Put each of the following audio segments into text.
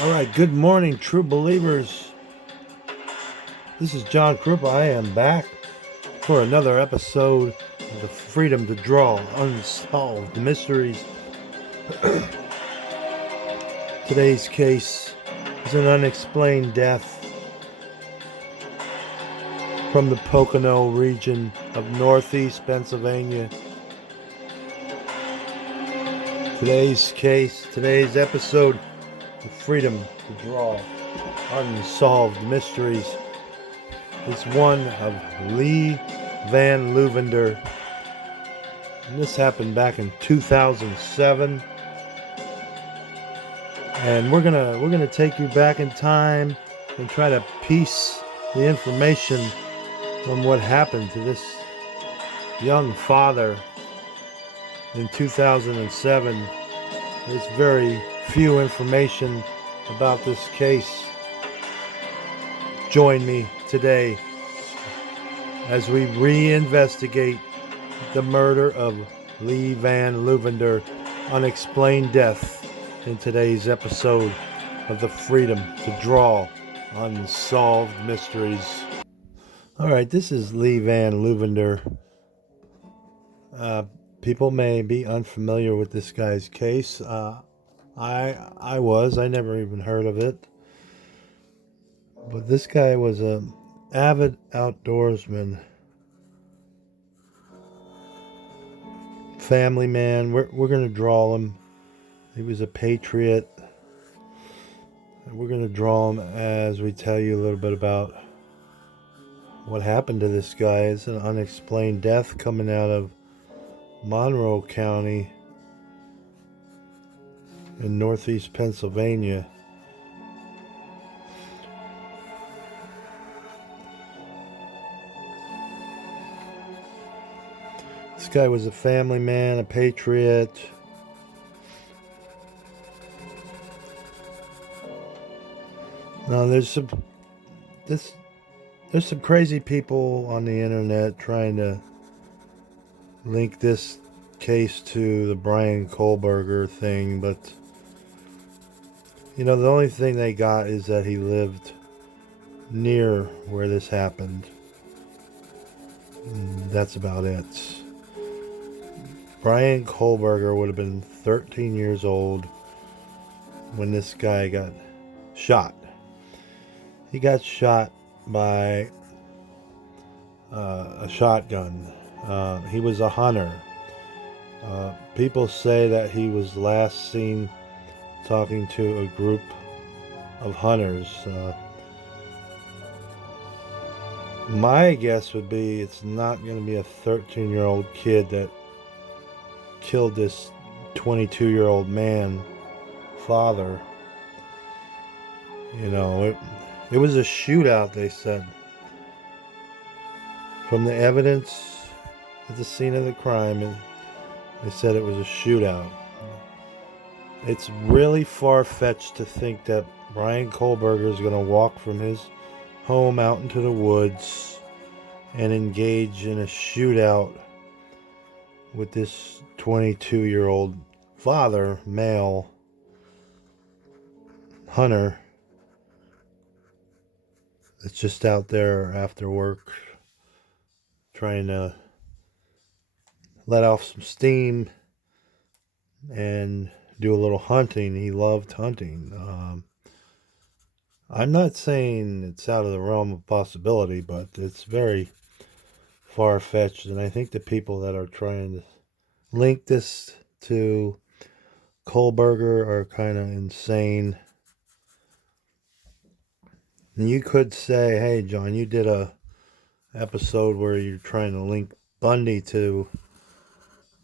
All right, good morning, true believers. This is John Krupa. I am back for another episode of the Freedom to Draw Unsolved Mysteries. Today's case is an unexplained death from the Pocono region of northeast Pennsylvania. Today's episode of Freedom to Draw Unsolved Mysteries is one of Luevender. And this happened back in 2007. And we're gonna take you back in time and try to piece the information on what happened to this young father in 2007. There's very few information about this case. Join me today as we reinvestigate the murder of Lee Van Luevender, unexplained death, in today's episode of the Freedom to Draw Unsolved Mysteries. All right, this is Lee Van Luevender. People may be unfamiliar with this guy's case. I never even heard of it. But this guy was an avid outdoorsman, family man. We're going to draw him. He was a patriot. We're going to draw him as we tell you a little bit about what happened to this guy. It's an unexplained death coming out of Monroe County in northeast Pennsylvania. This guy was a family man, a patriot. Now there's some crazy people on the internet trying to link this case to the Brian Kohlberger thing, but the only thing they got is that he lived near where this happened. And that's about it. Brian Kohlberger would have been 13 years old when this guy got shot. He got shot by a shotgun. He was a hunter. People say that he was last seen talking to a group of hunters. My guess would be it's not going to be a 13-year-old kid that killed this 22-year-old man, father. It was a shootout, they said. From the evidence at the scene of the crime, they said it was a shootout. It's really far-fetched to think that Brian Kohlberger is going to walk from his home out into the woods and engage in a shootout with this 22-year-old father, male, hunter that's just out there after work trying to let off some steam and do a little hunting. He loved hunting. I'm not saying it's out of the realm of possibility, but it's very far-fetched, and I think the people that are trying to link this to Kohlberger are kind of insane. And you could say, hey, John, you did a episode where you're trying to link Bundy to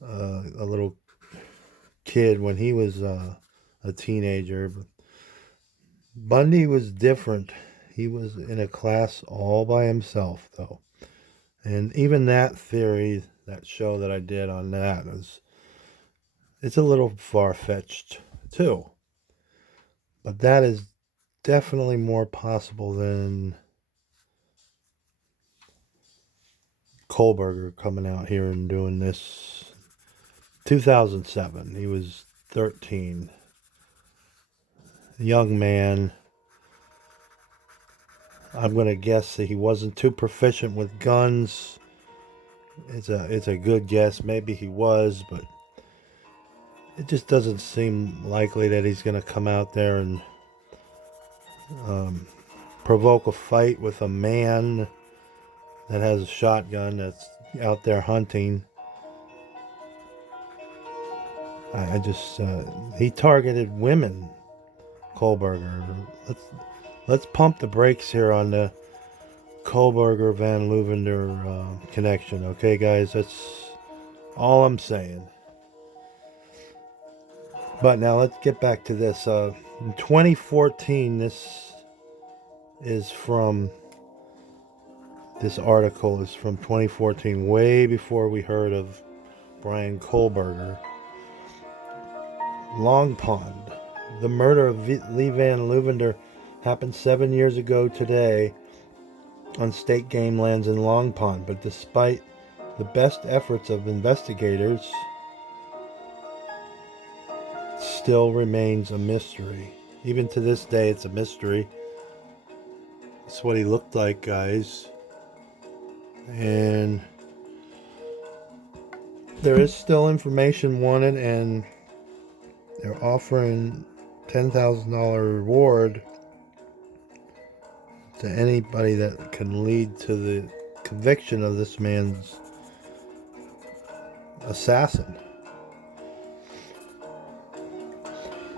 a little kid when he was a teenager. But Bundy was different. He was in a class all by himself, though. And even that theory, that show that I did on that, it's a little far-fetched, too. But that is definitely more possible than Kohlberger coming out here and doing this. 2007, he was 13. young man. I'm going to guess that he wasn't too proficient with guns. It's a good guess. Maybe he was, but it just doesn't seem likely that he's going to come out there and provoke a fight with a man that has a shotgun that's out there hunting. I just he targeted women, Kohlberger. Let's pump the brakes here on the Kohlberger Van Luevender connection, okay, guys? That's all I'm saying. But now let's get back to this. In 2014, this article is from 2014, way before we heard of Brian Kohlberger. Long Pond. The murder of Lee Van Luevender happened 7 years ago today on state game lands in Long Pond, but despite the best efforts of investigators, it still remains a mystery. Even to this day, it's a mystery. That's what he looked like, guys. And there is still information wanted, and they're offering $10,000 reward to anybody that can lead to the conviction of this man's assassin.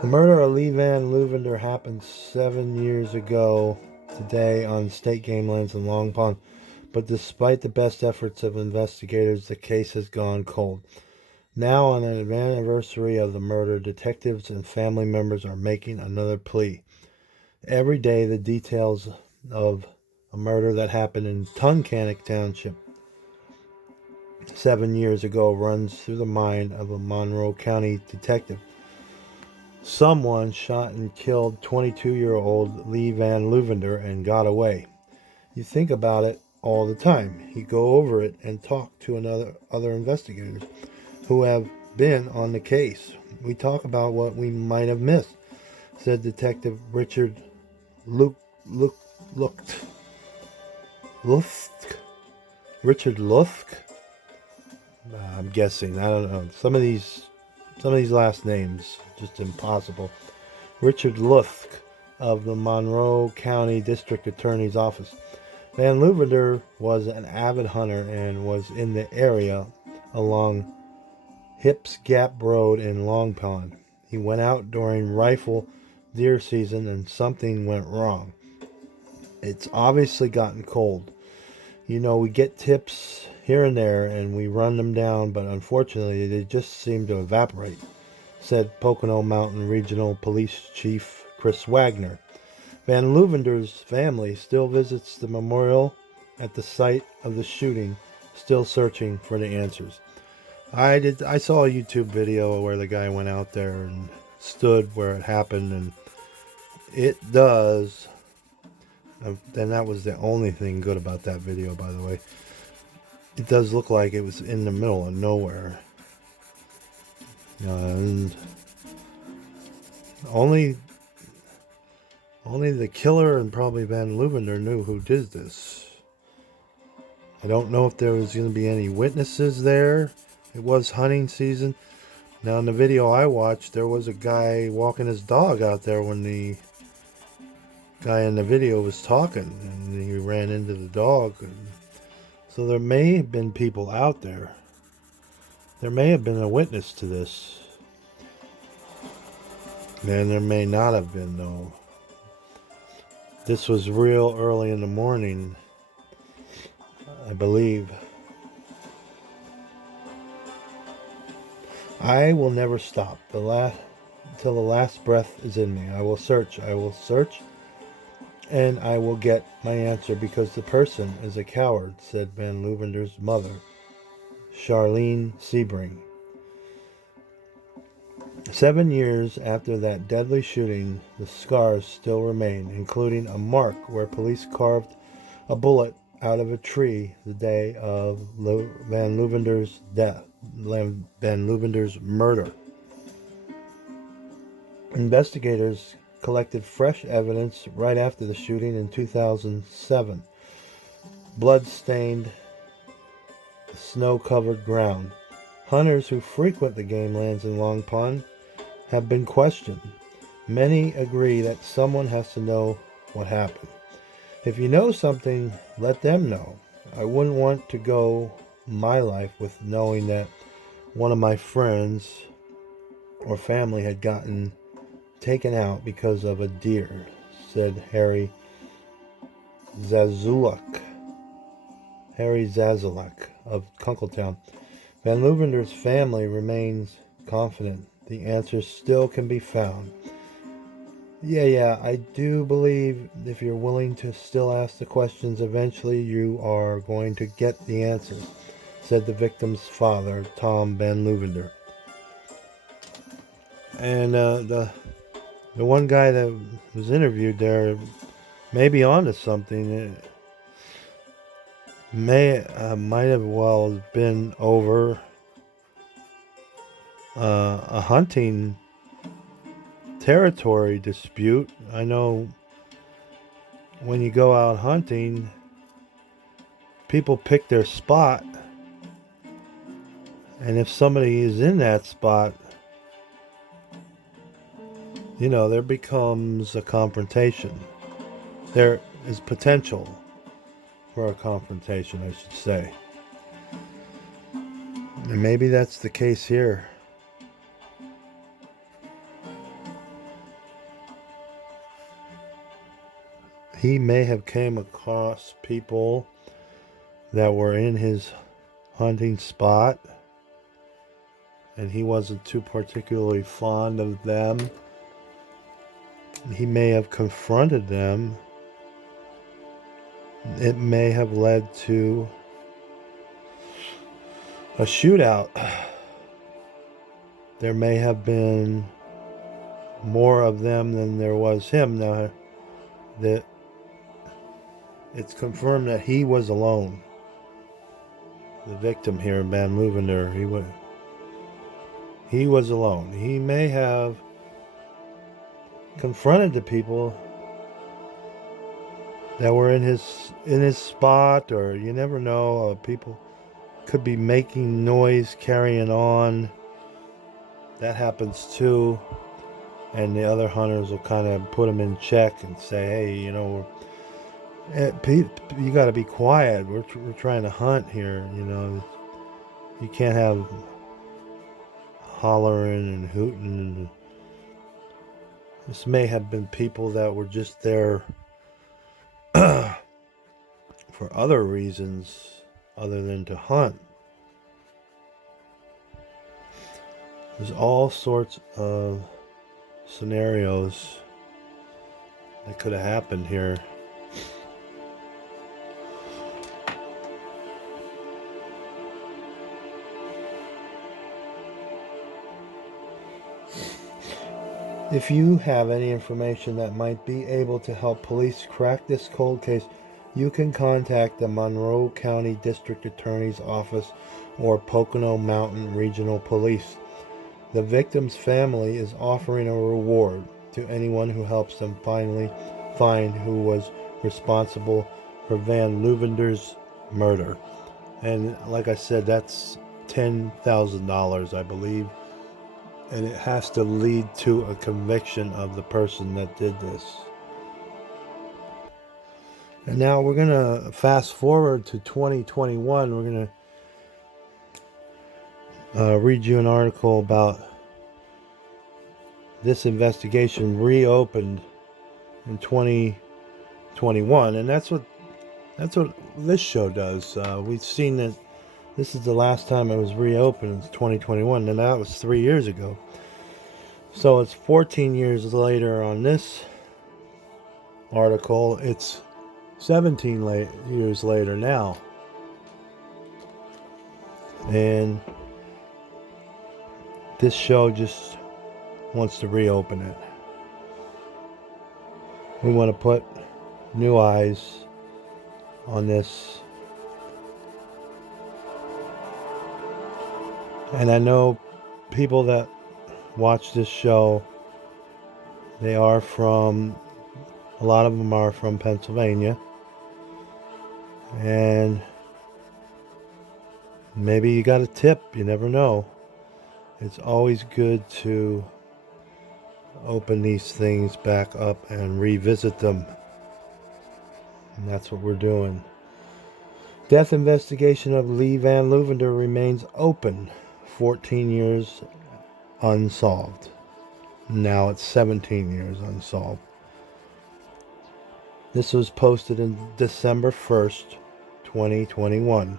The murder of Lee Van Luevender happened 7 years ago today on state game lands in Long Pond, but despite the best efforts of investigators, the case has gone cold. Now, on an anniversary of the murder, detectives and family members are making another plea. Every day, the details of a murder that happened in Tunkhannock Township 7 years ago runs through the mind of a Monroe County detective. Someone shot and killed 22-year-old Lee Van Luevender and got away. You think about it all the time. You go over it and talk to other investigators who have been on the case. We talk about what we might have missed, said Detective Richard Luft. Richard Luft? I'm guessing. I don't know. Some of these last names, just impossible. Richard Luft of the Monroe County District Attorney's Office. Van Luevender was an avid hunter and was in the area along Hips Gap Road in Long Pond. He went out during rifle deer season and something went wrong. It's obviously gotten cold. You know, we get tips here and there and we run them down, but unfortunately they just seem to evaporate, said Pocono Mountain Regional Police Chief Chris Wagner. Van Luevender's family still visits the memorial at the site of the shooting, still searching for the answers. I saw a YouTube video where the guy went out there and stood where it happened, and it does. And that was the only thing good about that video, by the way. It does look like it was in the middle of nowhere. And only the killer and probably Van Luevender knew who did this. I don't know if there was going to be any witnesses there. It was hunting season. Now, in the video I watched, there was a guy walking his dog out there when the guy in the video was talking, and he ran into the dog. So there may have been people out there. There may have been a witness to this. And there may not have been, though. This was real early in the morning, I believe. I will never stop until the last breath is in me. I will search, and I will get my answer because the person is a coward, said Van Luevender's mother, Charlene Sebring. 7 years after that deadly shooting, the scars still remain, including a mark where police carved a bullet out of a tree the day of Van Luevender's death, Van Luevender's murder. Investigators collected fresh evidence right after the shooting in 2007. Blood-stained, snow-covered ground. Hunters who frequent the game lands in Long Pond have been questioned. Many agree that someone has to know what happened. If you know something, let them know. I wouldn't want to go my life with knowing that one of my friends or family had gotten taken out because of a deer, said Harry Zazulak. Harry Zazulak of Kunkletown. Van Luevender's family remains confident the answers still can be found. Yeah, I do believe if you're willing to still ask the questions, eventually you are going to get the answers, said the victim's father, Tom Van Luevender. And the one guy that was interviewed there may be onto something. It might have well been over a hunting territory dispute. I know when you go out hunting, people pick their spot, and if somebody is in that spot, there becomes a confrontation. There is potential for a confrontation, I should say. And maybe that's the case here. He may have came across people that were in his hunting spot, and he wasn't too particularly fond of them. He may have confronted them. It may have led to a shootout. There may have been more of them than there was him. Now, that it's confirmed that he was alone. The victim here, Van Luevender, he was alone. He may have confronted the people that were in his spot, or you never know. People could be making noise, carrying on. That happens too. And the other hunters will kind of put them in check and say, hey, you got to be quiet. We're trying to hunt here. You can't have hollering and hooting. This may have been people that were just there for other reasons other than to hunt. There's all sorts of scenarios that could have happened here. If you have any information that might be able to help police crack this cold case, you can contact the Monroe County District Attorney's Office or Pocono Mountain Regional Police. The victim's family is offering a reward to anyone who helps them finally find who was responsible for Van Luevender's murder. And like I said, that's $10,000, I believe. And it has to lead to a conviction of the person that did this. And now we're going to fast forward to 2021. We're going to read you an article about this investigation reopened in 2021. And that's what this show does. We've seen that this is the last time it was reopened. It's 2021, and that was 3 years ago. So it's 14 years later on this article. It's 17 years later now. And this show just wants to reopen it. We want to put new eyes on this. And I know people that watch this show They are from, a lot of them are from Pennsylvania. And maybe you got a tip, you never know. It's always good to open these things back up and revisit them. And that's what we're doing. Death investigation of Lee Van Luevender remains open. 14 years unsolved. Now it's 17 years unsolved. This was posted in December 1st, 2021.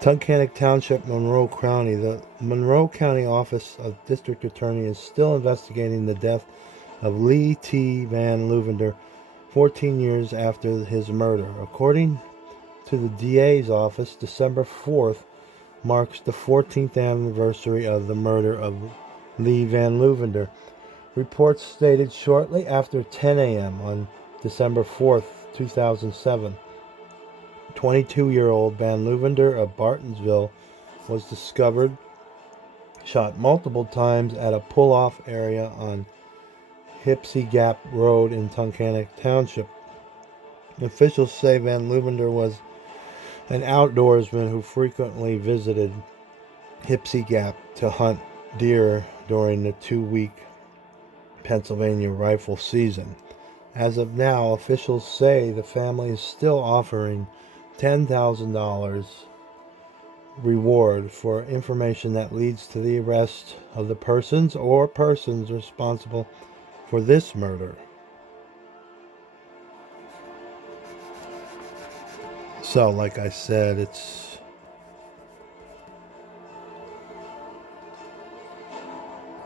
Tunkhannock Township, Monroe County. The Monroe County Office of District Attorney is still investigating the death of Lee T. Van Luevender 14 years after his murder. According to the DA's office, December 4th marks the 14th anniversary of the murder of Lee Van Luevender. Reports stated shortly after 10 a.m. on December 4th, 2007, 22-year-old Van Luevender of Bartonsville was discovered shot multiple times at a pull-off area on Hipsey Gap Road in Tunkhannock Township. Officials say Van Luevender was an outdoorsman who frequently visited Hipsey Gap to hunt deer during the 2-week Pennsylvania rifle season. As of now, officials say the family is still offering $10,000 reward for information that leads to the arrest of the persons or persons responsible for this murder. So, like I said, it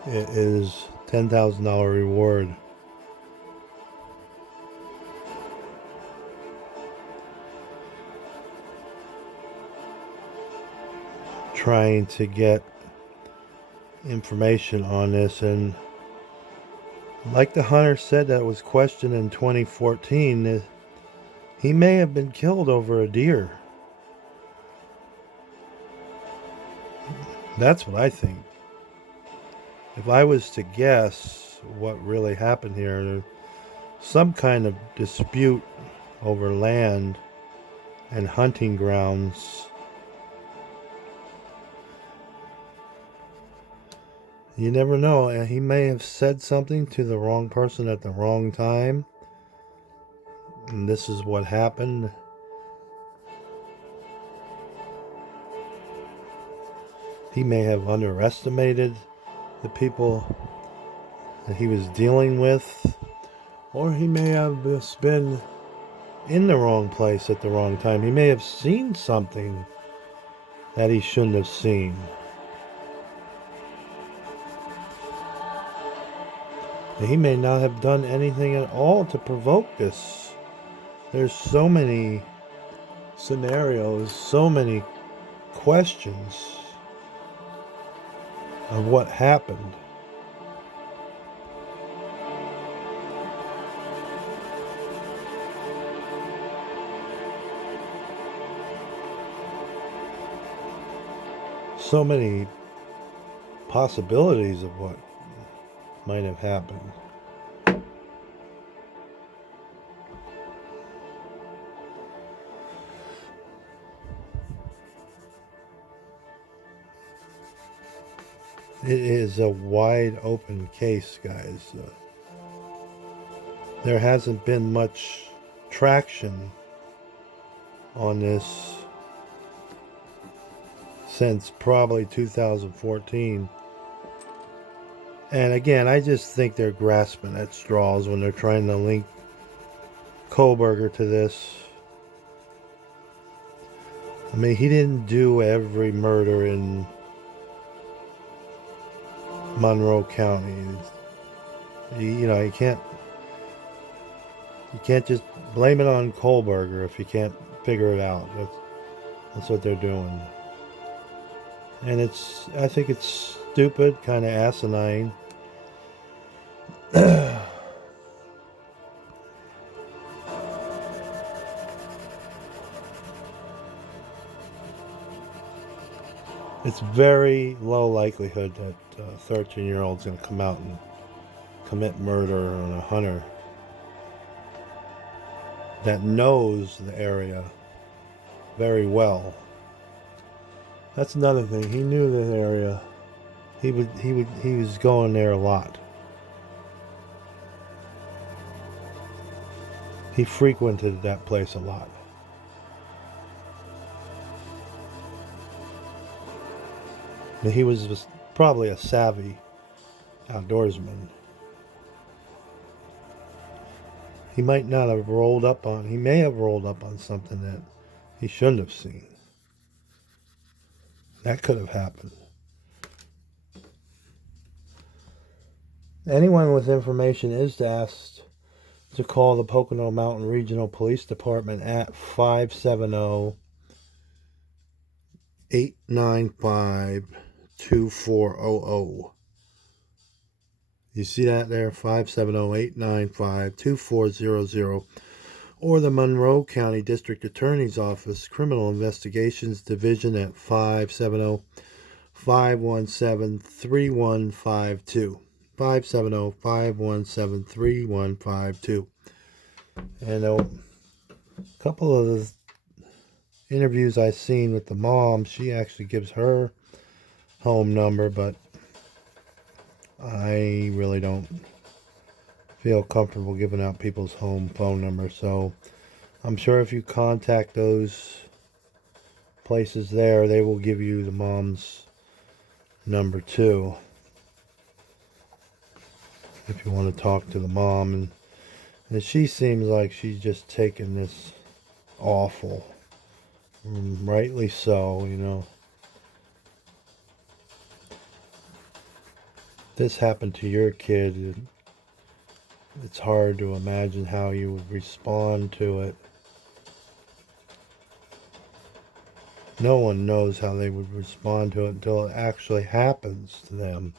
is $10,000 reward. Trying to get information on this, and like the hunter said that was questioned in 2014, he may have been killed over a deer. That's what I think. If I was to guess what really happened here, some kind of dispute over land and hunting grounds. You never know. He may have said something to the wrong person at the wrong time, and this is what happened. He may have underestimated the people that he was dealing with, or he may have just been in the wrong place at the wrong time. He may have seen something that he shouldn't have seen. He may not have done anything at all to provoke this. There's so many scenarios, so many questions of what happened. So many possibilities of what might have happened. It is a wide open case, guys. There hasn't been much traction on this since probably 2014. And again, I just think they're grasping at straws when they're trying to link Kohlberger to this. I mean, he didn't do every murder in Monroe County. You can't just blame it on Kohlberger if you can't figure it out. That's what they're doing. And I think it's stupid, kind of asinine. It's it's very low likelihood that a 13-year-old's going to come out and commit murder on a hunter that knows the area very well. That's another thing. He knew the area. He was going there a lot. He frequented that place a lot. And he was probably a savvy outdoorsman. He might not have rolled up on, he may have rolled up on something that he shouldn't have seen. That could have happened. Anyone with information is asked to call the Pocono Mountain Regional Police Department at 570-895-2400. You see that there? 570-895-2400. Or the Monroe County District Attorney's Office Criminal Investigations Division at 570-517-3152. 570-517-3152. And a couple of the interviews I've seen with the mom, she actually gives her home number, but I really don't feel comfortable giving out people's home phone numbers. So I'm sure if you contact those places there, they will give you the mom's number too, if you want to talk to the mom. And she seems like she's just taking this awful, rightly so, you know. This happened to your kid. It's hard to imagine how you would respond to it. No one knows how they would respond to it until it actually happens to them.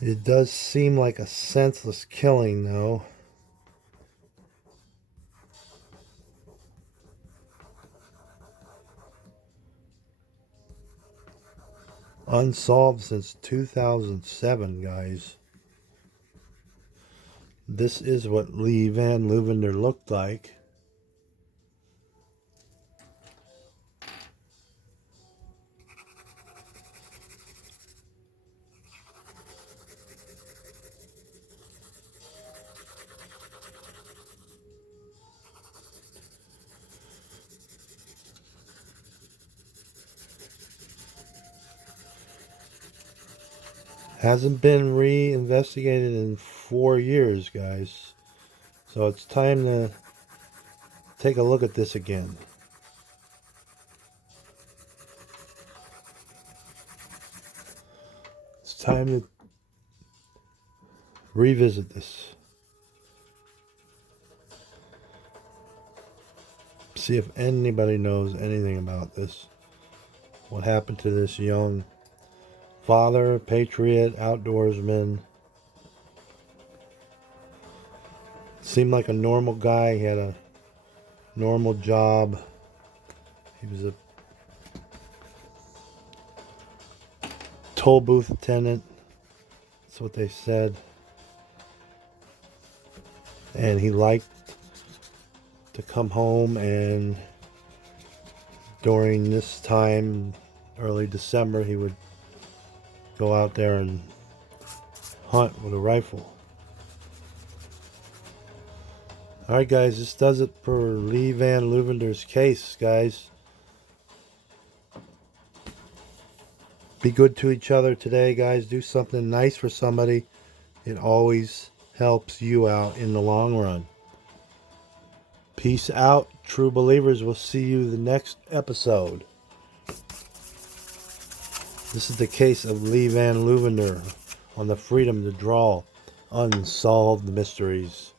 It does seem like a senseless killing, though. Unsolved since 2007, guys. This is what Luevender looked like. Hasn't been re-investigated in 4 years, guys. So it's time to take a look at this again. It's time to revisit this. See if anybody knows anything about this. What happened to this young father, patriot, outdoorsman. Seemed like a normal guy. He had a normal job. He was a toll booth attendant. That's what they said. And he liked to come home, and during this time, early December, he would go out there and hunt with a rifle. Alright guys, this does it for Luevender's case, guys. Be good to each other today, guys. Do something nice for somebody. It always helps you out in the long run. Peace out, true believers. We'll see you the next episode. This is the case of Luevender on the Freedom to Draw Unsolved Mysteries.